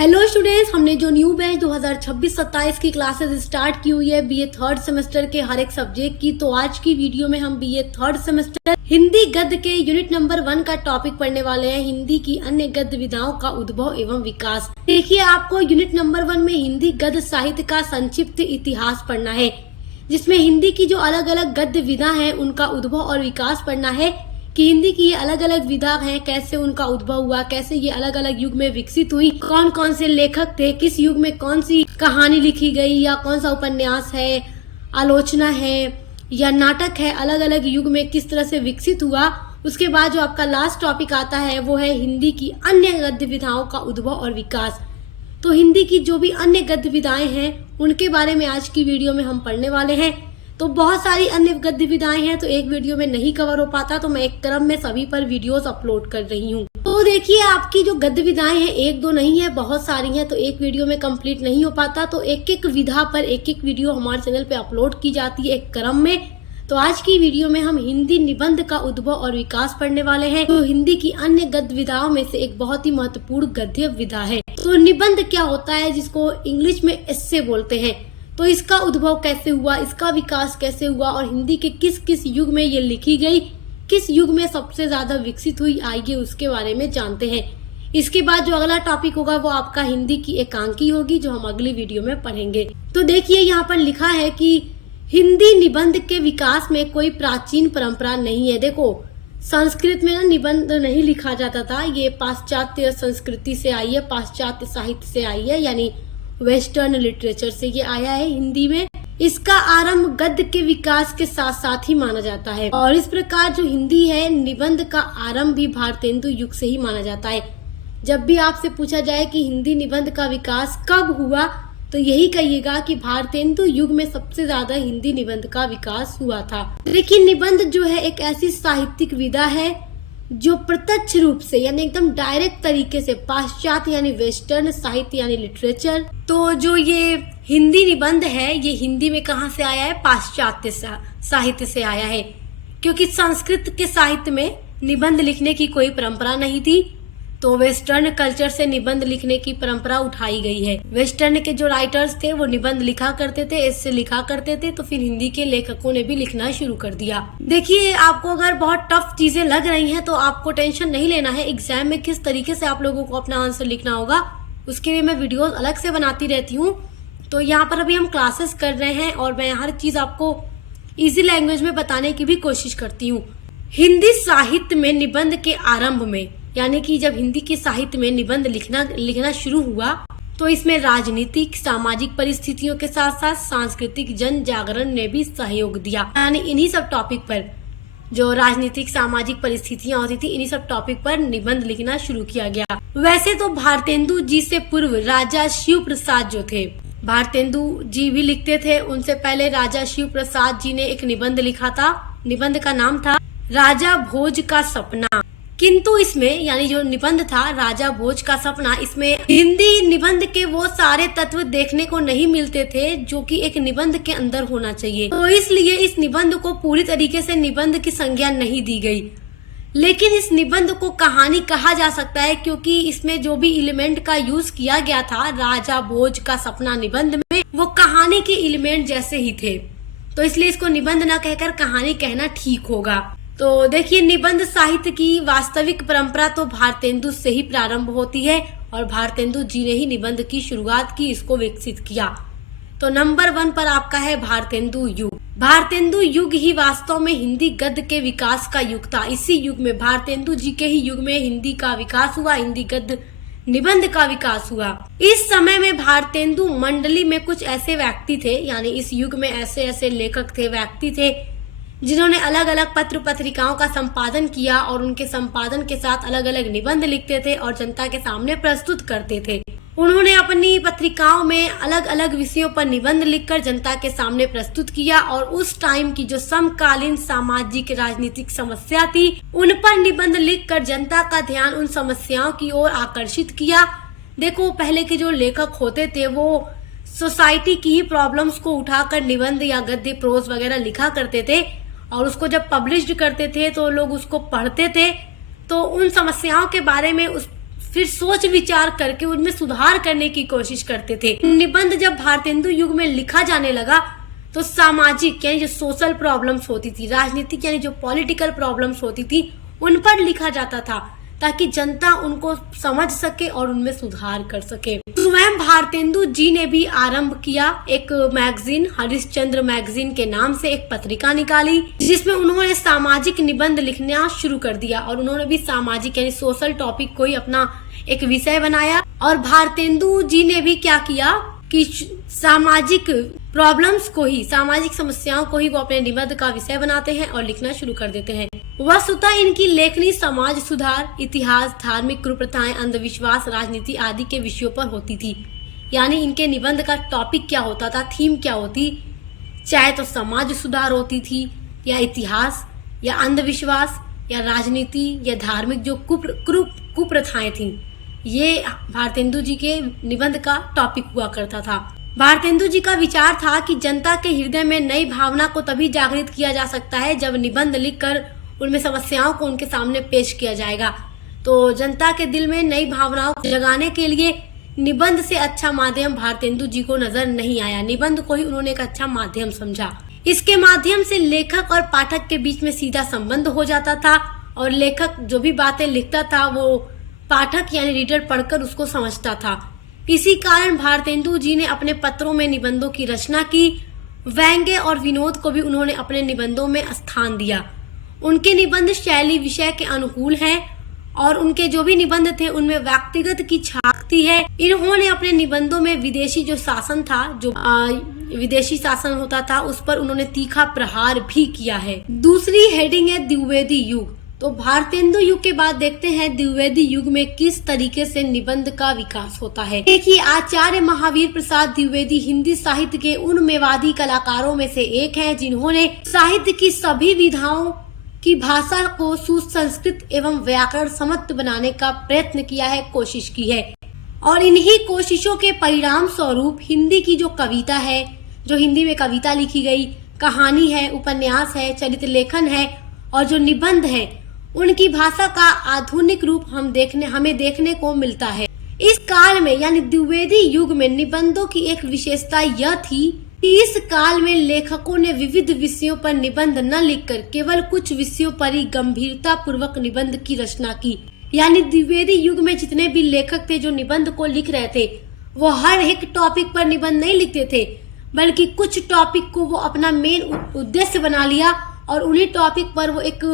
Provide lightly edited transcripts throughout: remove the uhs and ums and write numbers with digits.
Hello students, हमने जो new batch 2026-27 की क्लासेस स्टार्ट की हुई है बीए थर्ड सेमेस्टर के हर एक सब्जेक्ट की। तो आज की वीडियो में हम बीए थर्ड सेमेस्टर हिंदी गद्य के यूनिट नंबर 1 का टॉपिक पढ़ने वाले हैं, हिंदी की अन्य गद्य विधाओं का उद्भव एवं विकास। देखिए, आपको यूनिट नंबर 1 में हिंदी गद्य साहित्य का संक्षिप्त इतिहास पढ़ना है, जिसमें हिंदी की जो अलग अलग गद्य विधा है उनका उद्भव और विकास पढ़ना है कि हिंदी की ये अलग अलग विधा हैं, कैसे उनका उद्भव हुआ, कैसे ये अलग अलग युग में विकसित हुई, कौन कौन से लेखक थे, किस युग में कौन सी कहानी लिखी गई या कौन सा उपन्यास है, आलोचना है या नाटक है, अलग अलग युग में किस तरह से विकसित हुआ। उसके बाद जो आपका लास्ट टॉपिक आता है वो है हिंदी की अन्य गद्य विधाओं का उद्भव और विकास। तो हिंदी की जो भी अन्य गद्य विधाएं हैं उनके बारे में आज की वीडियो में हम पढ़ने वाले हैं। तो बहुत सारी अन्य गद्य विधाएं हैं, तो एक वीडियो में नहीं कवर हो पाता, तो मैं एक क्रम में सभी पर वीडियोस अपलोड कर रही हूँ। तो देखिए, आपकी जो गद्य विधाएं हैं एक दो नहीं है, बहुत सारी हैं, तो एक वीडियो में कंप्लीट नहीं हो पाता, तो एक एक विधा पर एक एक वीडियो हमारे चैनल पे अपलोड की जाती है एक क्रम में। तो आज की वीडियो में हम हिंदी निबंध का उद्भव और विकास पढ़ने वाले हैं, तो हिंदी की अन्य गद्य विधाओं में से एक बहुत ही महत्वपूर्ण गद्य विधा है। तो निबंध क्या होता है, जिसको इंग्लिश में एस्से बोलते हैं, तो इसका उद्भव कैसे हुआ, इसका विकास कैसे हुआ और हिंदी के किस किस युग में ये लिखी गई, किस युग में सबसे ज्यादा विकसित हुई, आइए उसके बारे में जानते हैं। इसके बाद जो अगला टॉपिक होगा वो आपका हिंदी की एकांकी होगी, जो हम अगली वीडियो में पढ़ेंगे। तो देखिए, यहाँ पर लिखा है कि हिंदी निबंध के विकास में कोई प्राचीन परंपरा नहीं है। देखो, संस्कृत में ना निबंध नहीं लिखा जाता था, ये पाश्चात्य संस्कृति से आई है, पाश्चात्य साहित्य से आई है, यानी वेस्टर्न लिटरेचर से ये आया है हिंदी में। इसका आरंभ गद्य के विकास के साथ साथ ही माना जाता है, और इस प्रकार जो हिंदी है निबंध का आरंभ भी भारतेंदु युग से ही माना जाता है। जब भी आपसे पूछा जाए कि हिंदी निबंध का विकास कब हुआ, तो यही कहिएगा कि भारतेंदु युग में सबसे ज्यादा हिंदी निबंध का विकास हुआ था। देखिए, निबंध जो है एक ऐसी साहित्यिक विधा है जो प्रत्यक्ष रूप से यानी एकदम डायरेक्ट तरीके से पाश्चात्य यानी वेस्टर्न साहित्य यानी लिटरेचर, तो जो ये हिंदी निबंध है ये हिंदी में कहाँ से आया है, पाश्चात्य साहित्य से आया है, क्योंकि संस्कृत के साहित्य में निबंध लिखने की कोई परंपरा नहीं थी, तो वेस्टर्न कल्चर से निबंध लिखने की परंपरा उठाई गई है। वेस्टर्न के जो राइटर्स थे वो निबंध लिखा करते थे, इससे लिखा करते थे, तो फिर हिंदी के लेखकों ने भी लिखना शुरू कर दिया। देखिए, आपको अगर बहुत टफ चीजें लग रही हैं तो आपको टेंशन नहीं लेना है। एग्जाम में किस तरीके से आप लोगों को अपना आंसर लिखना होगा उसके लिए मैं वीडियोस अलग से बनाती रहती हूँ। तो यहाँ पर अभी हम क्लासेस कर रहे हैं और मैं हर चीज आपको इजी लैंग्वेज में बताने की भी कोशिश करती हूँ। हिंदी साहित्य में निबंध के आरंभ में, यानी कि जब हिंदी के साहित्य में निबंध लिखना शुरू हुआ, तो इसमें राजनीतिक सामाजिक परिस्थितियों के साथ साथ सांस्कृतिक जन जागरण ने भी सहयोग दिया। यानी इन्हीं सब टॉपिक पर, जो राजनीतिक सामाजिक परिस्थितियां होती थी, इन्हीं सब टॉपिक पर निबंध लिखना शुरू किया गया। वैसे तो भारतेंदु जी से पूर्व राजा शिव प्रसाद जो थे, भारतेंदु जी भी लिखते थे, उनसे पहले राजा शिव प्रसाद जी ने एक निबंध लिखा था। निबंध का नाम था राजा भोज का सपना। किंतु इसमें, यानी जो निबंध था राजा भोज का सपना, इसमें हिंदी निबंध के वो सारे तत्व देखने को नहीं मिलते थे जो कि एक निबंध के अंदर होना चाहिए, तो इसलिए इस निबंध को पूरी तरीके से निबंध की संज्ञा नहीं दी गई। लेकिन इस निबंध को कहानी कहा जा सकता है, क्योंकि इसमें जो भी एलिमेंट का यूज किया गया था राजा भोज का सपना निबंध में, वो कहानी के एलिमेंट जैसे ही थे, तो इसलिए इसको निबंध न कहकर कहानी कहना ठीक होगा। तो देखिए, निबंध साहित्य की वास्तविक परंपरा तो भारतेंदु से ही प्रारंभ होती है, और भारतेंदु जी ने ही निबंध की शुरुआत की, इसको विकसित किया। तो नंबर 1 पर आपका है भारतेंदु युग। भारतेंदु युग ही वास्तव में हिंदी गद्य के विकास का युग था। इसी युग में, भारतेंदु जी के ही युग में हिंदी का विकास हुआ, हिंदी गद्य निबंध का विकास हुआ। इस समय में भारतेंदु मंडली में कुछ ऐसे व्यक्ति थे, यानी इस युग में ऐसे ऐसे लेखक थे, व्यक्ति थे, जिन्होंने अलग अलग पत्र पत्रिकाओं का संपादन किया और उनके संपादन के साथ अलग अलग निबंध लिखते थे और जनता के सामने प्रस्तुत करते थे। उन्होंने अपनी पत्रिकाओं में अलग अलग विषयों पर निबंध लिखकर जनता के सामने प्रस्तुत किया, और उस टाइम की जो समकालीन सामाजिक राजनीतिक समस्या थी उन पर निबंध लिखकर जनता का ध्यान उन समस्याओं की ओर आकर्षित किया। देखो, पहले के जो लेखक होते थे वो सोसाइटी की ही प्रॉब्लम्स को उठाकर निबंध या गद्य प्रोज वगैरह लिखा करते थे, और उसको जब पब्लिश करते थे तो लोग उसको पढ़ते थे, तो उन समस्याओं के बारे में उस फिर सोच विचार करके उनमें सुधार करने की कोशिश करते थे। निबंध जब भारतेंदु युग में लिखा जाने लगा तो सामाजिक यानी जो सोशल प्रॉब्लम्स होती थी, राजनीतिक यानी जो पॉलिटिकल प्रॉब्लम्स होती थी, उन पर लिखा जाता था ताकि जनता उनको समझ सके और उनमें सुधार कर सके। स्वयं भारतेंदु जी ने भी आरंभ किया एक मैगजीन, हरिश्चंद्र मैगजीन के नाम से एक पत्रिका निकाली, जिसमें उन्होंने सामाजिक निबंध लिखना शुरू कर दिया और उन्होंने भी सामाजिक यानी सोशल टॉपिक को ही अपना एक विषय बनाया। और भारतेंदु जी ने भी क्या किया कि सामाजिक प्रॉब्लम्स को ही, सामाजिक समस्याओं को ही वो अपने निबंध का विषय बनाते हैं और लिखना शुरू कर देते हैं। वस्तुतः इनकी लेखनी समाज सुधार, इतिहास, धार्मिक कुप्रथाएं, अंधविश्वास, राजनीति आदि के विषयों पर होती थी। यानी इनके निबंध का टॉपिक क्या होता था, थीम क्या होती, चाहे तो समाज सुधार होती थी या इतिहास या अंधविश्वास या राजनीति या धार्मिक जो कुप्रथाएं थी, ये भारतेंदु जी के निबंध का टॉपिक हुआ करता था। भारतेंदु जी का विचार था कि जनता के हृदय में नई भावना को तभी जागृत किया जा सकता है जब निबंध लिखकर उनमें समस्याओं को उनके सामने पेश किया जाएगा। तो जनता के दिल में नई भावनाओं को जगाने के लिए निबंध से अच्छा माध्यम भारतेंदु जी को नजर नहीं आया। निबंध को ही उन्होंने एक अच्छा माध्यम समझा। इसके माध्यम से लेखक और पाठक के बीच में सीधा संबंध हो जाता था और लेखक जो भी बातें लिखता था वो पाठक यानी रीडर पढ़कर उसको समझता था। इसी कारण भारतेंदु जी ने अपने पत्रों में निबंधों की रचना की। व्यंग्य और विनोद को भी उन्होंने अपने निबंधों में स्थान दिया। उनके निबंध शैली विषय के अनुकूल हैं और उनके जो भी निबंध थे उनमें व्यक्तिगत की झांकती है। इन्होंने अपने निबंधों में विदेशी जो शासन था, जो विदेशी शासन होता था, उस पर उन्होंने तीखा प्रहार भी किया है। दूसरी हेडिंग है द्विवेदी युग। तो भारतेंदु युग के बाद देखते हैं द्विवेदी युग में किस तरीके से निबंध का विकास होता है। देखिए, आचार्य महावीर प्रसाद द्विवेदी हिंदी साहित्य के उन मेवाड़ी कलाकारों में से एक हैं जिन्होंने साहित्य की सभी विधाओं की भाषा को सुसंस्कृत एवं व्याकरण सम्मत बनाने का प्रयत्न किया है, कोशिश की है। और इन्हीं कोशिशों के परिणाम स्वरूप हिंदी की जो कविता है, जो हिंदी में कविता लिखी गई, कहानी है, उपन्यास है, चरित्र लेखन है और जो निबंध है, उनकी भाषा का आधुनिक रूप हमें देखने को मिलता है। इस काल में यानी द्विवेदी युग में निबंधों की एक विशेषता यह थी कि इस काल में लेखकों ने विविध विषयों पर निबंध न लिखकर केवल कुछ विषयों पर ही गंभीरता पूर्वक निबंध की रचना की। यानी द्विवेदी युग में जितने भी लेखक थे जो निबंध को लिख रहे थे, वो हर एक टॉपिक पर निबंध नहीं लिखते थे, बल्कि कुछ टॉपिक को वो अपना मेन उद्देश्य बना लिया और उन्हीं टॉपिक पर वो एक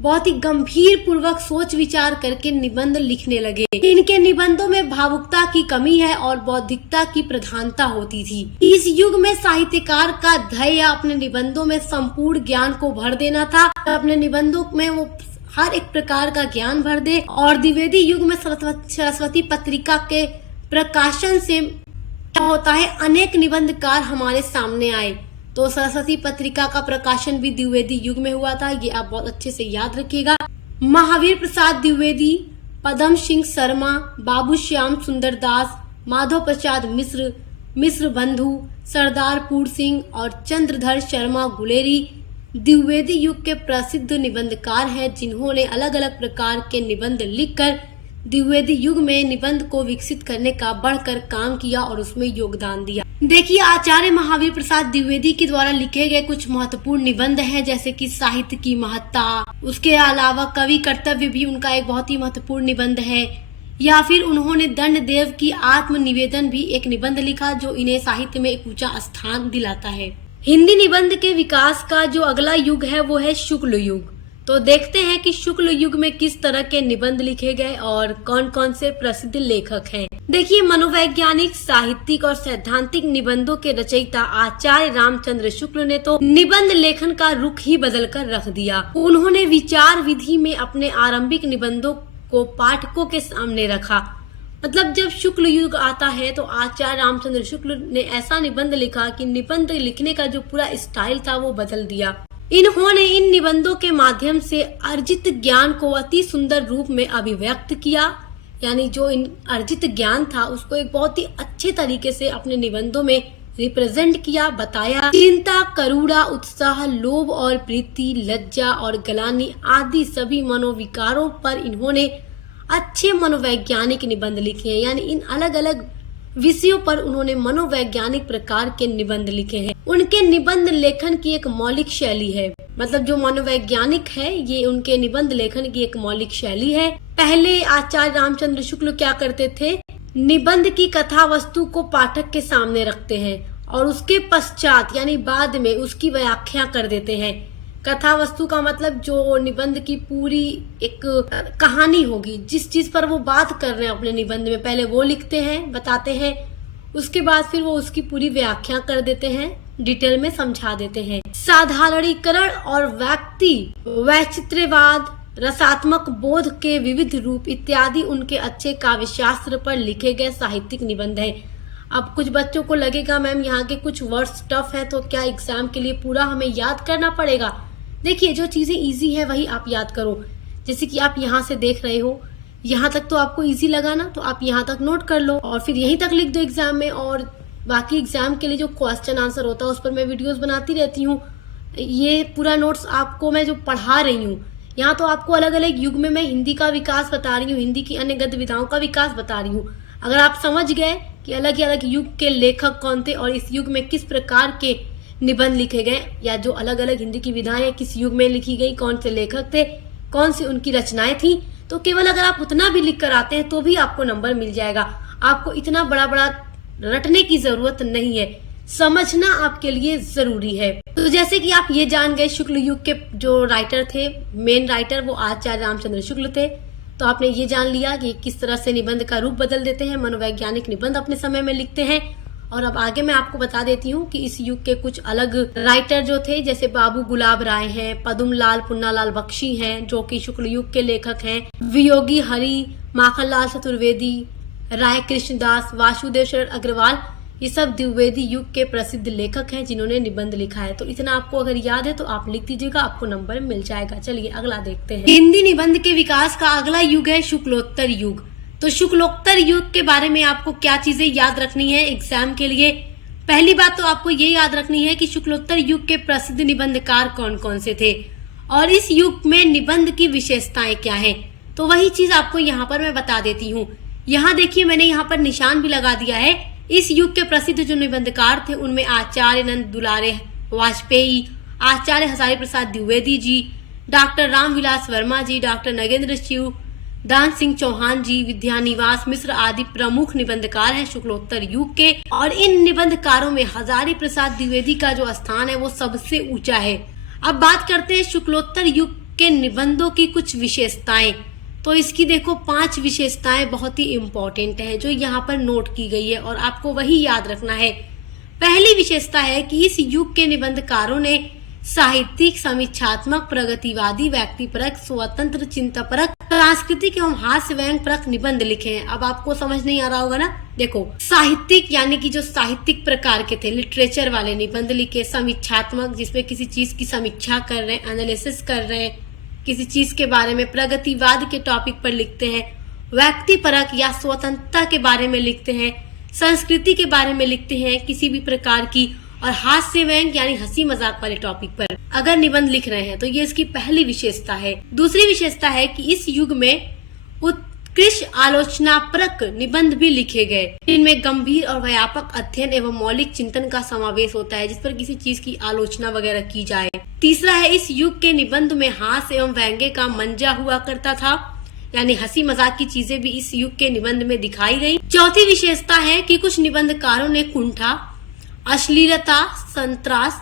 बहुत ही गंभीर पूर्वक सोच विचार करके निबंध लिखने लगे। इनके निबंधों में भावुकता की कमी है और बौद्धिकता की प्रधानता होती थी। इस युग में साहित्यकार का ध्येय अपने निबंधों में संपूर्ण ज्ञान को भर देना था। अपने निबंधों में वो हर एक प्रकार का ज्ञान भर दे। और द्विवेदी युग में सरस्वती पत्रिका के प्रकाशन से क्या होता है, अनेक निबंधकार हमारे सामने आए। तो सरस्वती पत्रिका का प्रकाशन भी द्विवेदी युग में हुआ था, ये आप बहुत अच्छे से याद रखिएगा। महावीर प्रसाद द्विवेदी, पदम सिंह शर्मा, बाबू श्याम सुंदर दास, माधव प्रसाद मिश्र, मिश्र बंधु, सरदारपुर सिंह और चंद्रधर शर्मा गुलेरी द्विवेदी युग के प्रसिद्ध निबंधकार हैं, जिन्होंने अलग अलग प्रकार के निबंध लिखकर द्विवेदी युग में निबंध को विकसित करने का बढ़कर काम किया और उसमें योगदान दिया। देखिए, आचार्य महावीर प्रसाद द्विवेदी के द्वारा लिखे गए कुछ महत्वपूर्ण निबंध हैं, जैसे कि साहित्य की महत्ता, उसके अलावा कवि कर्तव्य भी उनका एक बहुत ही महत्वपूर्ण निबंध है। या फिर उन्होंने दंड देव की आत्मनिवेदन भी एक निबंध लिखा जो इन्हें साहित्य में एक ऊंचा स्थान दिलाता है। हिंदी निबंध के विकास का जो अगला युग है वो है शुक्ल युग। तो देखते हैं कि शुक्ल युग में किस तरह के निबंध लिखे गए और कौन कौन से प्रसिद्ध लेखक हैं। देखिए, मनोवैज्ञानिक, साहित्यिक और सैद्धांतिक निबंधों के रचयिता आचार्य रामचंद्र शुक्ल ने तो निबंध लेखन का रुख ही बदल कर रख दिया। उन्होंने विचार विधि में अपने आरंभिक निबंधों को पाठकों के सामने रखा। मतलब जब शुक्ल युग आता है तो आचार्य रामचंद्र शुक्ल ने ऐसा निबंध लिखा कि निबंध लिखने का जो पूरा स्टाइल था वो बदल दिया। इन्होंने इन निबंधों के माध्यम से अर्जित ज्ञान को अति सुंदर रूप में अभिव्यक्त किया। यानी जो इन अर्जित ज्ञान था उसको एक बहुत ही अच्छे तरीके से अपने निबंधों में रिप्रेजेंट किया, बताया। चिंता, करुणा, उत्साह, लोभ और प्रीति, लज्जा और गलानी आदि सभी मनोविकारों पर इन्होंने अच्छे मनोवैज्ञानिक निबंध लिखे हैं, यानी इन अलग अलग विषयों पर उन्होंने मनोवैज्ञानिक प्रकार के निबंध लिखे हैं। उनके निबंध लेखन की एक मौलिक शैली है, मतलब जो मनोवैज्ञानिक है ये उनके निबंध लेखन की एक मौलिक शैली है। पहले आचार्य रामचंद्र शुक्ल क्या करते थे, निबंध की कथा वस्तु को पाठक के सामने रखते हैं और उसके पश्चात यानी बाद में उसकी व्याख्या कर देते हैं। कथा वस्तु का मतलब जो निबंध की पूरी एक कहानी होगी, जिस चीज पर वो बात कर रहे हैं अपने निबंध में, पहले वो लिखते हैं, बताते हैं, उसके बाद फिर वो उसकी पूरी व्याख्या कर देते हैं, डिटेल में समझा देते हैं। साधारणीकरण और व्यक्ति वैचित्र्यवाद, रसात्मक बोध के विविध रूप इत्यादि उनके अच्छे काव्य शास्त्र पर लिखे गए साहित्यिक निबंध हैं। अब कुछ बच्चों को लगेगा मैम यहाँ के कुछ वर्ड्स टफ है, तो क्या एग्जाम के लिए पूरा हमें याद करना पड़ेगा? देखिए, जो चीजें इजी है वही आप याद करो। जैसे कि आप यहाँ से देख रहे हो, यहाँ तक तो आपको इजी लगा ना, तो आप यहाँ तक नोट कर लो और फिर यहीं तक लिख दो एग्जाम में। और बाकी एग्जाम के लिए जो क्वेश्चन आंसर होता है उस पर मैं वीडियोस बनाती रहती हूँ। ये पूरा नोट्स आपको मैं जो पढ़ा रही हूँ, यहाँ तो आपको अलग अलग युग में मैं हिंदी का विकास बता रही हूँ, हिंदी की अन्य गद्य विधाओं का विकास बता रही हूँ। अगर आप समझ गए कि अलग अलग युग के लेखक कौन थे और इस युग में किस प्रकार के निबंध लिखे गए, या जो अलग अलग हिंदी की विधाएं किस युग में लिखी गई, कौन से लेखक थे, कौन सी उनकी रचनाएं थी, तो केवल अगर आप उतना भी लिख कर आते हैं तो भी आपको नंबर मिल जाएगा। आपको इतना बड़ा बड़ा रटने की जरूरत नहीं है, समझना आपके लिए जरूरी है। तो जैसे कि आप ये जान गए, शुक्ल युग के जो राइटर थे, मेन राइटर वो आचार्य रामचंद्र शुक्ल थे। तो आपने ये जान लिया कि किस तरह से निबंध का रूप बदल देते हैं, मनोवैज्ञानिक निबंध अपने समय में लिखते हैं। और अब आगे मैं आपको बता देती हूँ कि इस युग के कुछ अलग राइटर जो थे, जैसे बाबू गुलाब राय हैं, पदुमलाल पुन्नालाल बख्शी हैं जो कि शुक्ल युग के लेखक हैं, वियोगी हरि, माखनलाल चतुर्वेदी, राय कृष्णदास, वासुदेव शरण अग्रवाल, ये सब द्विवेदी युग के प्रसिद्ध लेखक हैं जिन्होंने निबंध लिखा है। तो इतना आपको अगर याद है तो आप लिख दीजिएगा, आपको नंबर मिल जाएगा। चलिए अगला देखते हैं। हिंदी निबंध के विकास का अगला युग है शुक्लोत्तर युग। तो शुक्लोत्तर युग के बारे में आपको क्या चीजें याद रखनी है एग्जाम के लिए? पहली बात तो आपको ये याद रखनी है कि शुक्लोत्तर युग के प्रसिद्ध निबंधकार कौन कौन से थे और इस युग में निबंध की विशेषताएं क्या है। तो वही चीज आपको यहाँ पर मैं बता देती हूँ। यहाँ देखिए, मैंने यहाँ पर निशान भी लगा दिया है। इस युग के प्रसिद्ध जो निबंधकार थे उनमें आचार्य नंद दुलारे वाजपेयी, आचार्य हजारी प्रसाद द्विवेदी जी, डॉक्टर रामविलास वर्मा जी, डॉक्टर नगेंद्र शिव, दान सिंह चौहान जी, विद्यानिवास मिश्र आदि प्रमुख निबंधकार हैं शुक्लोत्तर युग के। और इन निबंधकारों में हजारी प्रसाद द्विवेदी का जो स्थान है वो सबसे ऊंचा है। अब बात करते हैं शुक्लोत्तर युग के निबंधों की कुछ विशेषताएं। तो इसकी देखो 5 विशेषताएं बहुत ही इम्पोर्टेंट है जो यहाँ पर नोट की गई है और आपको वही याद रखना है। पहली विशेषता है कि इस युग के निबंधकारों ने साहित्यिक, समीक्षात्मक, प्रगतिवादी, व्यक्तिपरक, स्वतंत्र, चिंतापरक, सांस्कृतिक एवं हास्य व्यंग परक निबंध लिखे हैं। अब आपको समझ नहीं आ रहा होगा ना, देखो साहित्यिक यानी कि जो साहित्यिक प्रकार के थे, लिटरेचर वाले निबंध लिखे, समीक्षात्मक जिसमें किसी चीज की समीक्षा कर रहे हैं, एनालिसिस कर रहे हैं किसी चीज के बारे में, प्रगतिवाद के टॉपिक पर लिखते हैं, व्यक्तिपरक या स्वतंत्रता के बारे में लिखते हैं, संस्कृति के बारे में लिखते हैं किसी भी प्रकार की, और हास्य व्यंग यानी हंसी मजाक वाले टॉपिक पर अगर निबंध लिख रहे हैं। तो ये इसकी पहली विशेषता है। दूसरी विशेषता है कि इस युग में उत्कृष्ट आलोचनापरक निबंध भी लिखे गए, इनमें गंभीर और व्यापक अध्ययन एवं मौलिक चिंतन का समावेश होता है जिस पर किसी चीज की आलोचना वगैरह की जाए। तीसरा है, इस युग के निबंध में हास्य एवं व्यंग्य का मंजा हुआ करता था, यानी हंसी मजाक की चीजें भी इस युग के निबंध में दिखाई गई। चौथी विशेषता है कि कुछ निबंधकारों ने कुंठा, अश्लीलता, संत्रास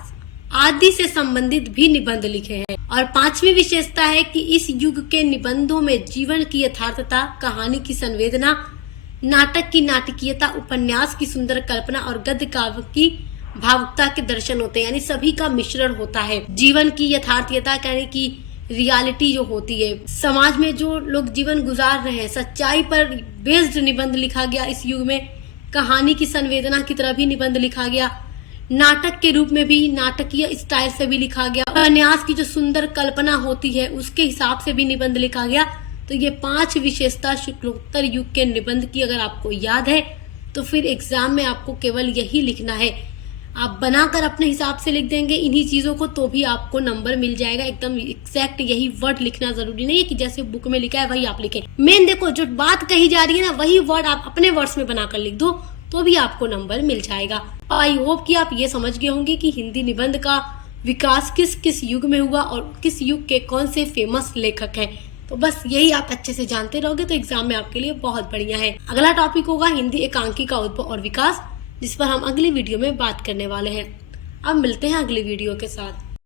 आदि से संबंधित भी निबंध लिखे हैं। और पांचवी विशेषता है कि इस युग के निबंधों में जीवन की यथार्थता, कहानी की संवेदना, नाटक की नाटकीयता, उपन्यास की सुंदर कल्पना और गद्य काव्य की भावुकता के दर्शन होते हैं, यानी सभी का मिश्रण होता है। जीवन की यथार्थता यानी कि रियलिटी जो होती है, समाज में जो लोग जीवन गुजार रहे हैं, सच्चाई पर बेस्ड निबंध लिखा गया इस युग में। कहानी की संवेदना की तरह भी निबंध लिखा गया, नाटक के रूप में भी नाटकीय स्टाइल से भी लिखा गया, उपन्यास की जो सुंदर कल्पना होती है उसके हिसाब से भी निबंध लिखा गया। तो ये 5 विशेषता शुक्लोत्तर युग के निबंध की अगर आपको याद है तो फिर एग्जाम में आपको केवल यही लिखना है। आप बनाकर अपने हिसाब से लिख देंगे इन्हीं चीज़ों को तो भी आपको नंबर मिल जाएगा। एकदम एग्जैक्ट यही वर्ड लिखना जरूरी नहीं है कि जैसे बुक में लिखा है वही आप लिखें। मेन देखो जो बात कही जा रही है ना वही वर्ड आप अपने वर्ड्स में बनाकर लिख दो तो भी आपको नंबर मिल जाएगा। आई होप कि आप ये समझ गए होंगे कि हिंदी निबंध का विकास किस किस युग में हुआ और किस युग के कौन से फेमस लेखक हैं। तो बस यही आप अच्छे से जानते रहोगे तो एग्जाम में आपके लिए बहुत बढ़िया है। अगला टॉपिक होगा हिंदी एकांकी का उद्भव और विकास, जिस पर हम अगली वीडियो में बात करने वाले हैं। अब मिलते हैं अगली वीडियो के साथ।